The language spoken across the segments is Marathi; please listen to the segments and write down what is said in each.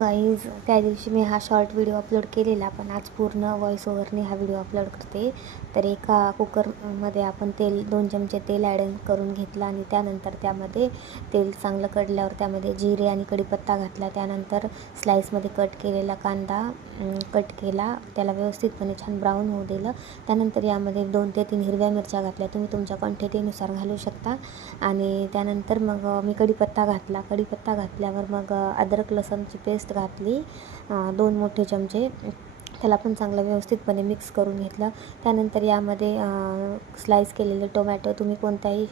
गाईज, त्या दिवशी मी हा शॉर्ट व्हिडिओ अपलोड केलेला, पण आज पूर्ण व्हॉइस ओव्हरने हा व्हिडिओ अपलोड करते. तर एका कुकरमध्ये आपण 2 चमचे तेल ॲड करून घेतलं आणि त्यानंतर त्यामध्ये तेल चांगलं कढल्यावर त्यामध्ये जिरे आणि कढीपत्ता घातला. त्यानंतर स्लाईसमध्ये कट केलेला कांदा कट केला, त्याला व्यवस्थितपणे छान ब्राऊन होऊ दिलं. त्यानंतर यामध्ये 2 ते 3 हिरव्या मिरच्या घातल्या, तुम्ही तुमच्या क्वांटिटीनुसार घालू शकता. आणि त्यानंतर मग मी कढीपत्ता घातला. कढीपत्ता घातल्यावर मग अद्रक लसूणची पेस्ट घातली 2 मोठे चमचे. त्याला पण चांगलं व्यवस्थितपणे मिक्स करून घेतलं. त्यानंतर यामध्ये स्लाईस केलेले टोमॅटो तुम्ही कोणत्याही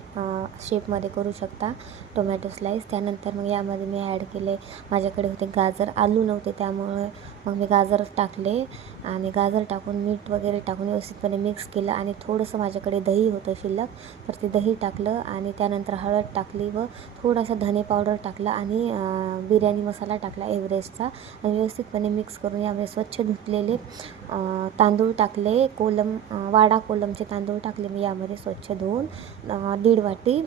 शेपमध्ये करू शकता, टोमॅटो स्लाईस. त्यानंतर मग यामध्ये मी ॲड केले, माझ्याकडे होते गाजर, आलू नव्हते त्यामुळे मग मी गाजर टाकले आणि गाजर टाकून मीठ वगैरे टाकून व्यवस्थितपणे मिक्स केलं. आणि थोडंसं माझ्याकडे दही होतं शिल्लक, तर ते दही टाकलं आणि त्यानंतर हळद टाकली व थोडासा धने पावडर टाकला आणि बिर्याणी मसाला टाकला एव्हरेस्टचा आणि व्यवस्थितपणे मिक्स करून यामध्ये स्वच्छ धुतलेले तांदूळ टाकले. वाडा कोलमचे तांदूळ टाकले मी यामध्ये स्वच्छ धुवून 1.5 वाटी,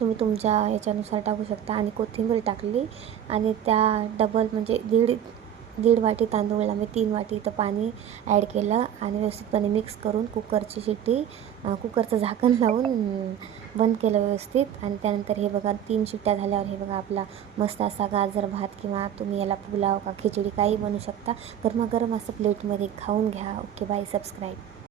तुम्ही तुमच्या याच्यानुसार टाकू शकता. आणि कोथिंबीर टाकली आणि त्या डबल म्हणजे दीड वाटी तांदूळला मी 3 वाटी इथं पाणी ॲड केलं आणि व्यवस्थितपणे मिक्स करून कुकरचं झाकण लावून बंद केलं व्यवस्थित. आणि त्यानंतर हे बघा 3 शिट्ट्या झाल्यावर हे बघा आपला मस्त असा गाजर भात, किंवा तुम्ही याला पुलाव का खिचडी काही बनवू शकता, गरमागरम असं प्लेटमध्ये खाऊन घ्या. Okay, bye, subscribe.